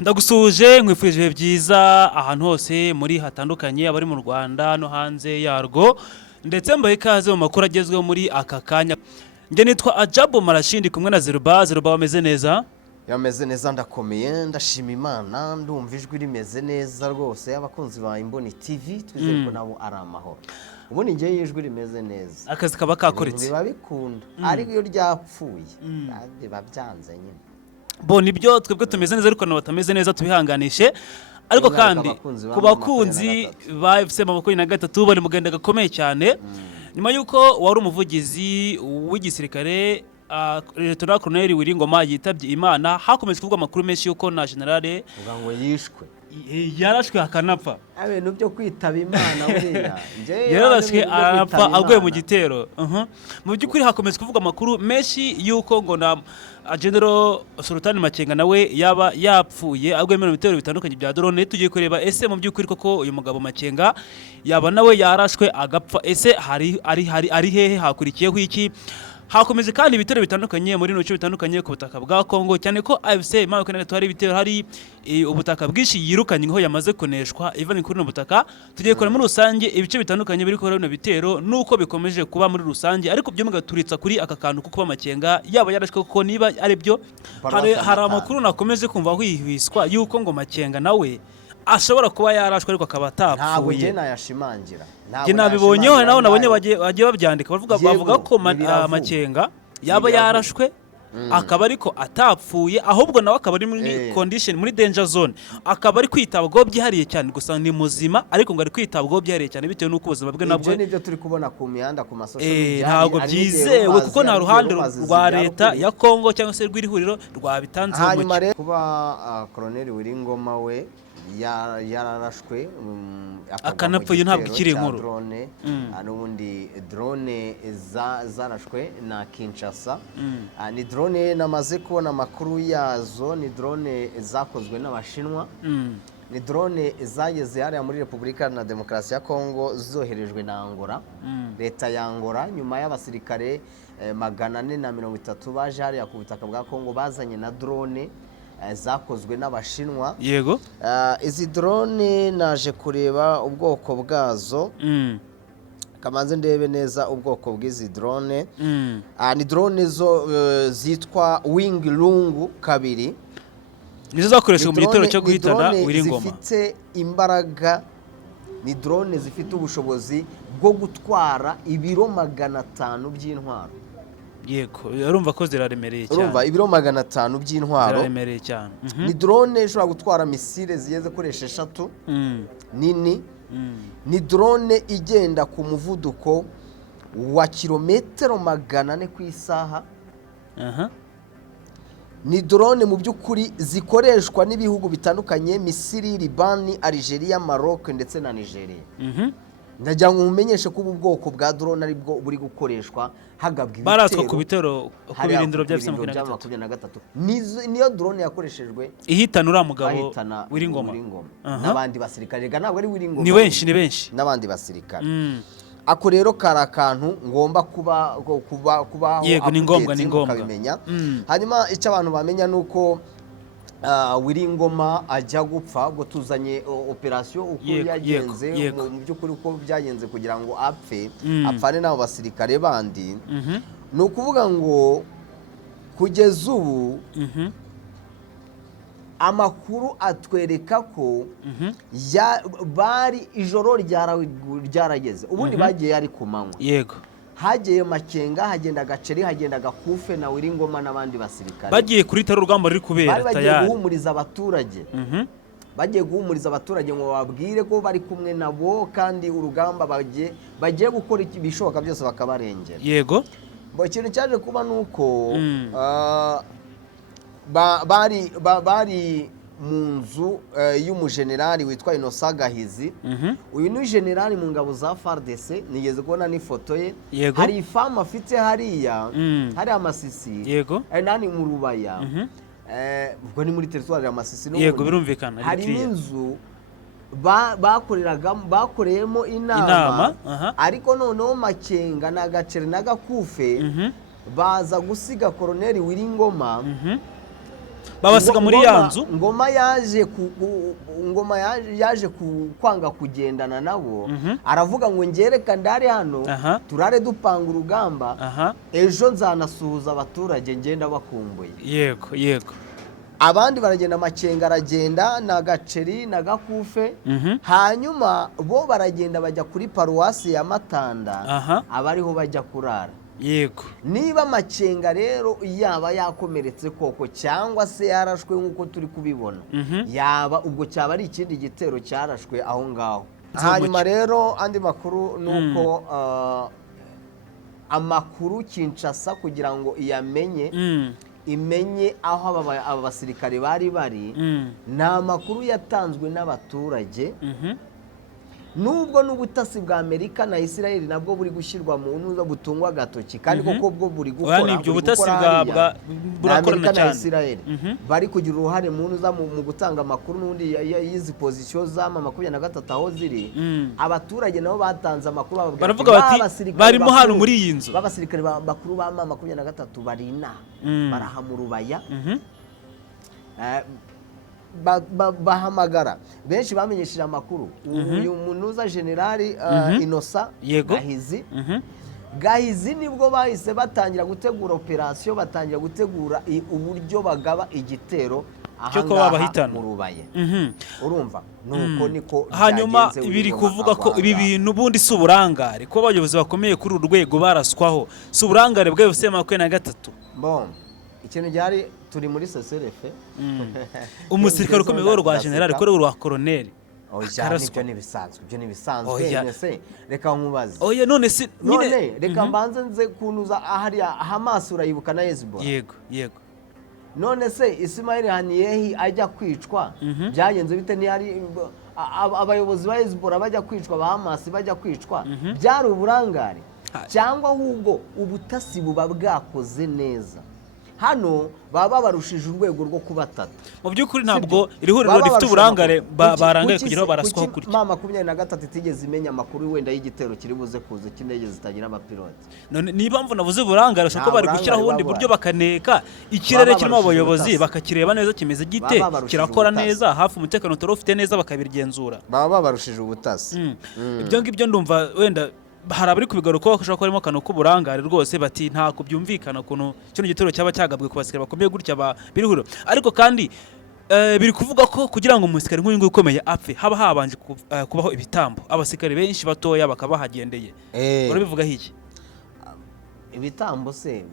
Ndagusuje nkwifurije byiza ahantu hose muri hatandukanye abari mu Rwanda no hanze yarwo ndetse mbaye ikaze mu makuru agezweho muri aka kanya. Nge nitwa Ajabo Marashindi kumwe na Zeruba wameze neza? Yameze neza ndakomeye ndashima Imana ndumva ijwi rimeze neza rwose abakunzi ba Imboni TV twizeye ko nabo ari amahoro. Ubundi ngiye yijwi rimeze neza. Akazi kaba kakoretse. Biba bikunda ariko iyo ryapfuye biba byanze nyine. Bo nibyo twebwe tumeze neza ariko nabatameze neza tubihanganishe. Ariko kandi ku bakunzi ba FC 23 bari mugenda gakomeye cyane. Nyuma yuko wari umuvugizi w'igisirikare Lieutenant Colonel Wiringoma yitabye Imana hakomeje kuvuga amakuru menshi yuko na generale uvuga ngo yishwe yarashwe akanapfa abintu byo kwitaba Imana buriya yarashwe arapfa aguye mu gitero mu byukuri hakomeje kuvuga amakuru menshi yuko ngo na General Sultan Makenga nawe yaba yapfuye aguye mu bitero bitandukanye bya drone. Tugiye kureba ese mu byukuri koko uyu mugabo Makenga yaba nawe yarashwe agapfa, ese ari hehe hakurikiyeho iki? Hakomeje kandi ibitero bitandukanye muri noce bitandukanye ku butaka bwa Kongo, cyane ko AFC hari ibitero hari ubutaka bwishi yirukanye ngo yamaze kuneshwa even kuri no butaka. Tugiye kora muri rusange ibice bitandukanye biri kora bino bitero nuko bikomeje kuba muri rusange, ariko byo mugaturitsa kuri aka kantu kuko Makenga yaba yarashwe koko niba ari byo. Hari amakuru nakomeje kumva hwihwiswa yuko ngo Makenga nawe ashobora kuba yarashwe ariko akaba atapfuye. Ntabwo je nayashimangira. Nge nabibonyeho naho nabonye bagiye babyandika bavuga ko Makenga yaba yarashwe akaba ariko atapfuye, ahubwo nawe akaba ari muri condition muri danger zone, akaba ari kwitabwaho byihariye cyane. Gusa ni muzima ariko ngo ari kwitabwaho byihariye cyane bitewe n'uko ubuzima bwe nabwo nibyo turi kubona ku mihanda ku masosho media. Ntabwo byizewe kuko nta ruhande rwa leta ya Kongo cyangwa se rw'irihuriro rwabitanzeho hanyuma kuba Colonel Wiringoma we yararashwe akanapfuye ntabwo ikiri inkuru. N'ubundi drone zarashwe na Kinshasa. Ni drone namaze kubona amakuru yazo, ni drone zakozwe n'Abashinwa. Ni drone zageze hariya muri Repubulika na Demokarasi ya Kongo zoherejwe na Angola. Leta ya Angola nyuma y'abasirikare 430 baje hariya ku butaka bwa Kongo bazanye na drone zakozwe n'Abashinwa. Yego. Izi drone naje kureba ubwoko bwazo. Kamanze ndebe neza ubwoko bw'izi drone. Ni drone zo zitwa Wing Lungu 2. Nizo zakoreshejwe mu gitero cyo guhitana Wiringoma. Zifite imbaraga, ni drone zifite ubushobozi bwo gutwara ibiro 500 by'intwaro. Yego, urumva ko ziraremereye cyane. Urumva ibiro 500 by'intwaro. Ziraremereye cyane. Ni drone ishobora gutwara misile zigeze kuri 6 nini. Ni drone igenda ku muvuduko wa kilometero 400 ku isaha. Ni drone mu byukuri zikoreshwa n'ibihugu bitandukanye: Misiri, Libani, Algeria, Maroc ndetse na Nigeria. Ndagira ngo mumenyeshe ko ubu bwoko bwa drone ari bwo buri gukoreshwa hagabwa ibitero. Baratwa ku bitero ku birindiro bya FC23. Niyo drone yakoreshejwe ihitana ura mugabo Wiringoma n'abandi basirikare. Ntabwo ari Wiringoma, ni benshi n'abandi basirikare. Ako rero kara kantu ngomba kuba yego ni ngombwa kabimenya. Hanyuma icyo abantu bamenya nuko Wiringoma ajya gupfa ubwo tuzanye operation uko yagenze mu byukuri uko byagenze kugira ngo apfane n'abo basirikare bandi. No kuvuga ngo kugeza ubu amakuru atwereka ko bari ijoro ryarageze. Ubundi bagiye ari ku manywa. Yego. Hagiye Makenga, hagenda Gaceri, hagenda Gakufe na Wiringoma n'abandi basirikare. Bagiye kuri taro urugamba ruri kubera tayari. Bagiye guhumuriza abaturage. Bagiye guhumuriza abaturage ngo babwire ko bari kumwe nabo kandi urugamba bagiye gukora ibishoboka byose bakabarengera. Yego. Bo ikintu cyaje kuba nuko bari mu nzu y'umujenerali witwa Innocent Gahizi. Uyu ni generali mu ngabo za FARDC, nigeze kubona n'ifoto ye. Hari ifamu afite hariya hari Amasisi. Yego. Nani mu Rubaya. Ubwo ni muri territoire ya Masisi. Yego birumvikana. Hari inzu bakoreyemo inama. Ariko noneho Makenga na Gaceri na Gakufe baza gusiga Colonel Wiringoma babasiga muri ya nzu. Ngoma yaje kwanga kugendana nabo, aravuga ngo ngereka ndari hano turare dupanga urugamba, ejo nzanasuhuza abaturage ngenda bakumbuye. Yego abandi baragenda, Makenga aragenda na Gaceri na Gakufe, hanyuma bo baragenda bajya kuri paruwasi ya Matanda, abariho bajya kurara. Yego, niba Makenga rero yaba yakomeretse koko cyangwa se yarashwe nk'uko turi kubibona, yaba ubwo cyaba ari ikindi gitero cyarashwe aho ngaho. Hanyuma rero andi makuru nuko amakuru Kinshasa kugira ngo imenye aho aba basirikare bari ni amakuru yatanzwe n'abaturage, nubwo n'ubutasi bwa Amerika na Israel nabwo buri gushyirwa mu ntuza butungwa agatoki, kandi koko bwo buri gukora. Ibyo butasi burakorana cyane. Israel bari kugira uruhare mu ntuza mu gutanga amakuru n'undi y'izi position z'ama 23 aho ziri. Abaturage nabo batanze amakuru baravuga bati barimo hano muri iyi nzu, babasirikare bakuru ba 23 barina barahamurubaya, bahamagara benshi bamenyesheje amakuru. Uyu munuza generali Innocent Gahizi nibwo bahise batangira gutegura operasiyo, batangira gutegura uburyo bagaba igitero ahangaha mu Rubaye. Urumva nuko niko hanyuma biri kuvuga ko ibi bintu bundi si uburangare, ko abayobozi bakomeye kuri uru rwego baraswaho, si uburangare bwayo se 23. Bon, ikintu gihari turi muri CCRF, umusirikare ukomeye w'u rwa general kuri rwa colonel. Ibyo ni bisanzwe nese reka nkubaze. None si nyine reka mbanze nze kunuza ahari Hamas urayibuka na Hezbollah. Yego none se Ismail Haniyeh ajya kwicwa byagenze bite? Ni ari abayobozi ba Hezbollah bajya kwicwa, ba Hamas bajya kwicwa, byari uburangare cyangwa ahubwo ubutasi buba bwakoze neza? Hano baba barushije urwego rwo kubatata. Mu by'ukuri ntabwo iri huriro rifite uburangare barangaye kugira baraswaho kuri. 23 itigeze imenya amakuru wenda y'igitero kiri buze kuza cy'indege zitagira abapilote. None niba mvu navuze uburangare shoko bari gushyiraho ubundi buryo bakaneka ikirere kirimo abayobozi bakakireba neza kimeze gite, kirakora neza, hafi umutekano utarofite neza bakabirigenzura. Baba barushije ubutasi. Ibyo ngibyo ndumva wenda hari abari kubigaruka bashaka ko harimo kano k'uburangare rwose, bati nta kubyumvikana kuntu kino gitero cyaba cyagabwe ku basikare bakomeye gutya birihuro. Ariko kandi biri kuvuga ko kugira ngo umusikare nk'uyu nguyu ukomeye apfe haba habanje kubaho ibitambo, abasikare benshi batoya bakabahagendeye. Urabivuga iki? Ibitambo se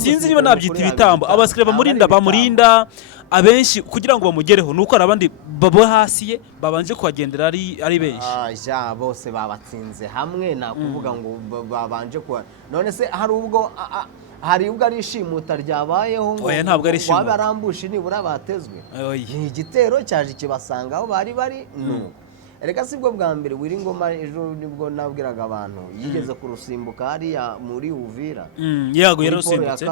sinzi niba nabyita ibitambo. Abasikare bamurinda abenshi kugira ngo bamugereho, nuko abandi babo hasi ye babanje kuhagendera ari benshi. Ja bose babatsinze hamwe, nakuvuga ngo babanje kwa. None se hari ubwo ari ishimuta ryabayeho ngo ntabwo ari ishimuta, barambushi nibura batezwe. Ni igitero cyaje kibasanga aho bari Erega sibwo bwa mbere Wiringoma ejo nibwo nabwiraga abantu yigeze kurusimbuka hariya muri Uvira. Yago yarusimbutse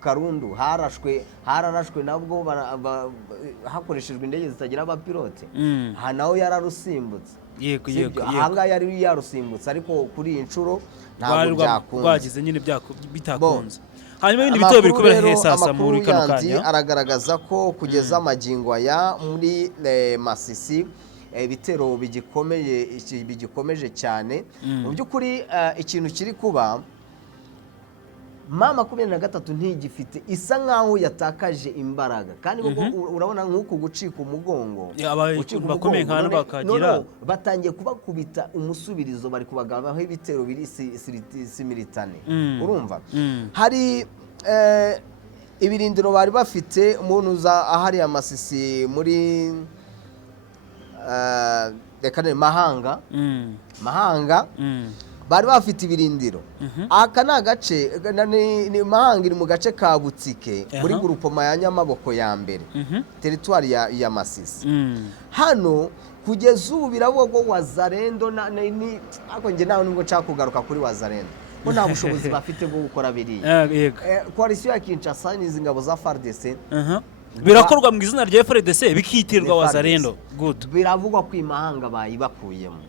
Karundu hararashwe nabwo hakoreshejwe indege zitagira abapilote. Naho yararusimbutse. Yego ahanga yari yarusimbutse, ariko kuri iyi nshuro ntabwo byakunze, bagize nyine bitakunze. Hanyuma ibindi bitoro biri kubera hesasa muri kano kanya aragaragaza ko kugeza amagingo aya muri Masisi ibitero bigikomeje cyane. Mu by'ukuri ikintu kiri kuba M23 ntigifite, isa nkaho yatakaje imbaraga, kandi urabona nk'uko gucika umugongo bakomeye nkana bakagira batangiye kubakubita umusubirizo, bari kubagabaho ibitero biri similitane. Urumva hari ibirindiro bari bafite umuntu uza ahari Masisi muri Mahanga bari bafite ibirindiro. Aka ni agace ni Mahanga iri mu gace ka Butsike muri grupoma ya Nyamaboko ya mbere, teritwari ya Masisi. Hano kugeza ubu biravugwa ko Wazalendo ako nge nawe nubwo nshaka kugaruka kuri Wazalendo ko nta bushobozi bafite bwo gukora biriya. Coalition ya Kinshasa n'izi ngabo za FARDC birakorwa mu izina rya FARDC bikitirwa Wazalendo. Biravugwa ko Mahanga bayibakuyemo.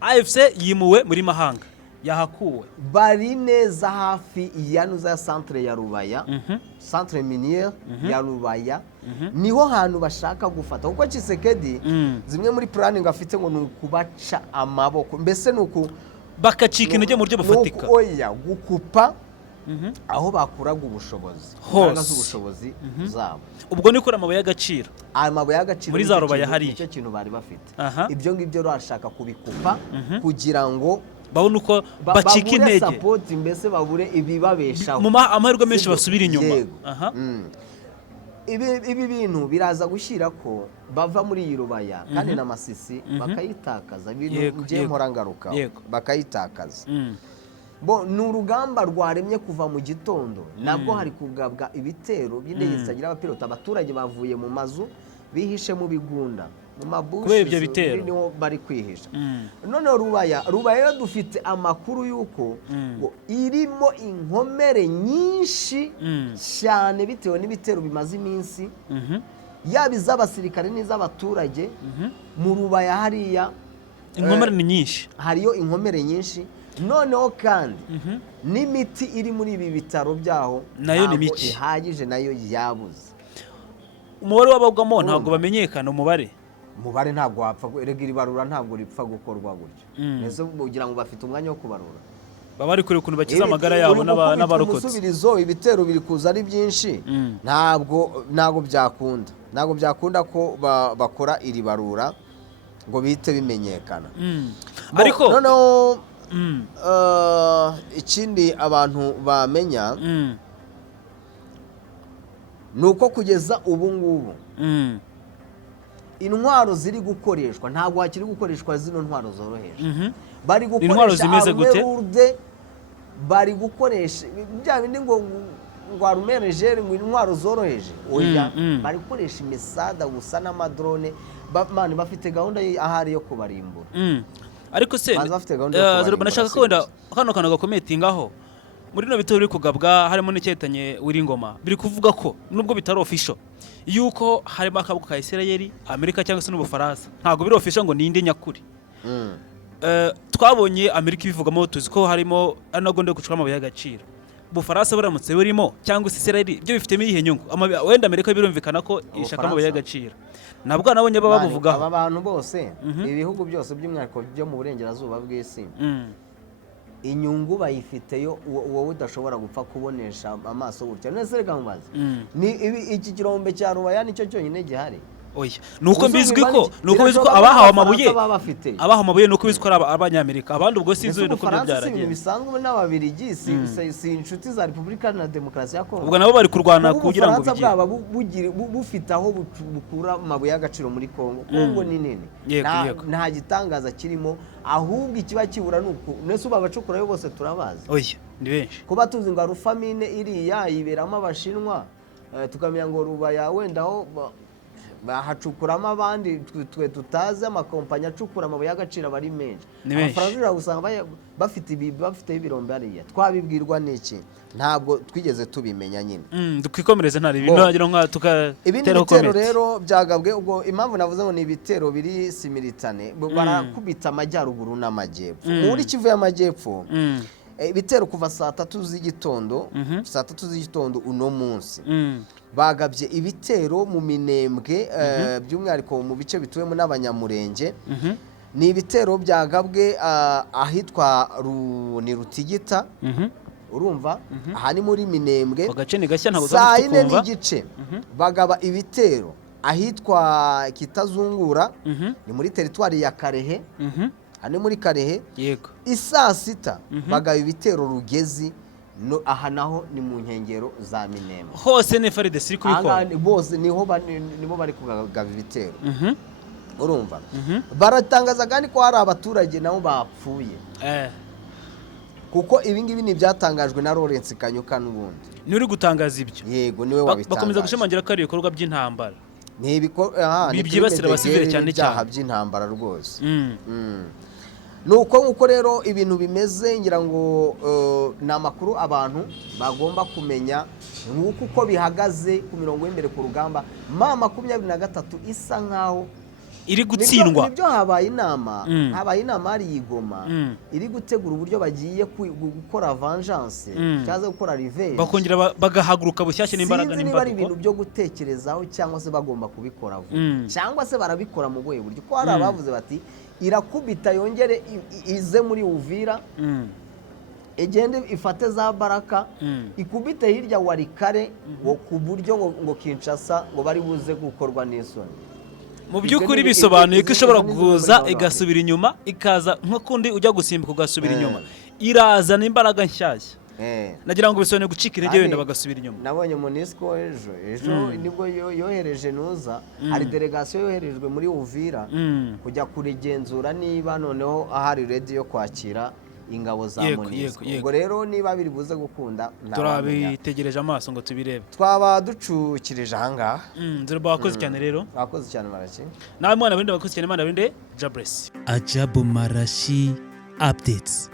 AFC yimuwe muri Mahanga. yahakuwe bari neza hafi ya nuza centre ya Rubaya, centre minière ya Rubaya, niho hantu bashaka gufata kuko Tshisekedi zimwe muri planning afite ngo nukubaca amaboko, mbese nuku bakacika intege mu buryo bufatika, oya gukupa aho bakuraga ubushobozi, imbaraga z'ubushobozi zabo. ubwo niko amabuye y'agaciro, amabuye y'agaciro muri za Rubaya hari icyo kintu bari bafite, ibyo ngibyo rashaka kubikupa kugira ngo babone uko bacika intege, support, mbese babure ibibabeshaho, mu amahirwe menshi basubira inyuma. Ibi bintu biraza gushyira ko bava muri iyi Rubaya kandi na Masisi bakayitakaza, ibintu by'inkorangaruka bakayitakaza. Bo ni urugamba rwaremye kuva mu gitondo, nabwo hari kugabwa ibitero by'indege zitagira abapilota, abaturage bavuye mu mazu bihishe mu bigunda, mu mabushi, niho bari kwihisha. None Rubaya yo dufite amakuru y'uko irimo inkomere nyinshi cyane bitewe n'ibitero bimaze iminsi, yaba iz'abasirikare n'iz'abaturage. Mu Rubaya hariya inkomere ni nyinshi, hariyo inkomere nyinshi. Noneho kandi n'imiti iri muri ibi bitaro byaho nayo ni mike, ihagije nayo yabuze. Umubare w'abagwamo ntabwo bamenyekana, umubare ntabwo wapfa, erega iri barura ntabwo ripfa gukorwa gutyo, mbese ugira ngo bafite umwanya wo kubarura, baba bari kure ukuntu bakiza amagara yabo n'abarokotse. Umusubirizo ibitero biri kuza ari byinshi, ntabwo byakunda ko bakora iri barura ngo bihite bimenyekana. Ariko noneho ikindi abantu bamenya ni uko kugeza ubu ngubu intwaro ziri gukoreshwa ntabwo hakiri gukoreshwa zino ntwaro zoroheje, bari gukoresha arumerude, bari gukoresha bya bindi ngo arumereje ngo intwaro zoroheje, oya bari gukoresha imisada gusa n'amadrone, bafite gahunda ahari yo kubarimbura. Ariko se nashaka ko wenda hano kantu gakometingaho muri no bitero biri kugabwa harimo n'icyetanye Wiringoma, biri kuvuga ko nubwo bitari official yuko harimo akabuga ka Israel, Amerika cyangwa se n'Ubufaransa, ntabwo biri official ngo ninde nyakuri. Twabonye Amerika ibivugamo, tuzi ko harimo anagonde gucura amabuye y'agaciro. Ubufaransa buramutse burimo cyangwa se Israel, byo bifitemo iyihe nyungu? Wenda Amerika birumvikana ko ishaka amabuye y'agaciro, nabwo nabonye bavugaho aba bantu bose, ibihugu byose by'umwihariko byo mu burengerazuba bw'isi, inyungu bayifiteyo wowe udashobora gupfa kubonesha amaso gutya. Nese reka mubaze, ni iki kirombe cya Rubaya nicyo cyonyine gihari? Oya, nuko bizwi ko abahawe amabuye nuko bizwi ko ari abanyamerika, abandi ubwo sinzi nuko byaragiye. Bisanzwe n'Ababiligi, si inshuti za Repubulika na Demokarasi ya Kongo, ubwo nabo bari kurwana kugira ngo bigire bufite aho bukura amabuye y'agaciro muri Kongo. Kongo ni nini, nta gitangaza kirimo, ahubwo ikiba kibura nuko nese ubabacukurayo bose turabazi. Oya, ni benshi kuba tuzi ngo Rufamine iriya yiberamo Abashinwa, tukamenya ngo Rubaya wenda aho bahacukuramo abandi twe tutazi, amakompanyi acukura amabuye y'agaciro bari menshi. Abafaransa usanga bafite ibirombe hariya, twabibwirwa n'iki? Ntabwo twigeze tubimenya nyine. Twikomereze ntari ibintu nagira ngo ibindi bitero rero byagabwe. Ubwo impamvu navuze ngo ni ibitero biri similitane, barakubita amajyaruguru n'amajyepfo. Muri Kivu y'Amajyepfo ibitero kuva saa 3 z'igitondo uno munsi bagabye ibitero mu Minembwe, by'umwihariko mu bice bituwemo n'Abanyamurenge. Ni ibitero byagabwe ahitwa ni Rutigita, urumva, aha ni muri Minembwe. Saa 4 n'igice bagaba ibitero ahitwa Kitazungura, ni muri teritwari ya Karehe, hano muri Karehe. Yego. Isaa 6 bagaba ibitero Rugezi, aha naho ni mu nkengero za Minembwe. Hose ne FARDC iri kubikora, bose nibo bari kugaba ibitero. Urumva, baratangaza kandi ko hari abaturage nabo bapfuye, kuko ibingibi ni byatangajwe na Lawrence Kanyuka n'ubundi. Ni uri gutangaza ibyo? Yego, niwe wabitangaje. Bakomeza gushimangira ko ari ibikorwa by'intambara, ni byibasira abasivile cyane cyane, by'intambara rwose. Nuko rero ibintu bimeze, ngira ngo ni amakuru abantu bagomba kumenya uko bihagaze ku mirongo y'imbere ku rugamba. 23 isa nkaho iri gutsindwa. Nibyo habaye inama hari igoma iri gutegura uburyo bagiye gukora vengeance cyangwa gukora revenge bakongera bagahaguruka bushyashye n'imbaraga sinzi niba ari ibintu byo gutekerezaho cyangwa se bagomba kubikora vuba cyangwa se barabikora mu buhe buryo ko hari abavuze bati irakubita yongere ize muri Uvira egende ifate za Baraka ikubite hirya Warikare ngo ku buryo ngo Kinshasa ngo bari buze gukorwa n'isoni. Mu by'ukuri bisobanuye ko ishobora kuza igasubira inyuma ikaza nk'ukundi ujya gusimbuka ugasubira inyuma irazana imbaraga nshyashya. Nagira ngo bisobanuye gucika intege wenda bagasubira inyuma. Nabonye Monisco ejo nibwo yohereje nuza hari delegation yoherejwe muri Uvira kujya kurigenzura niba noneho ahari ready yo kwakira ingabo za Monisco. Ubwo rero niba biri buze gukunda turabitegereje amaso ngo tubirebe. Twaba ducukirije ahangaha. Nzira bakoze cyane rero. Bakoze cyane Marashi. Nawe mwana binde bakoze cyane mwana binde Jabresi. Ajabu Marashi updates.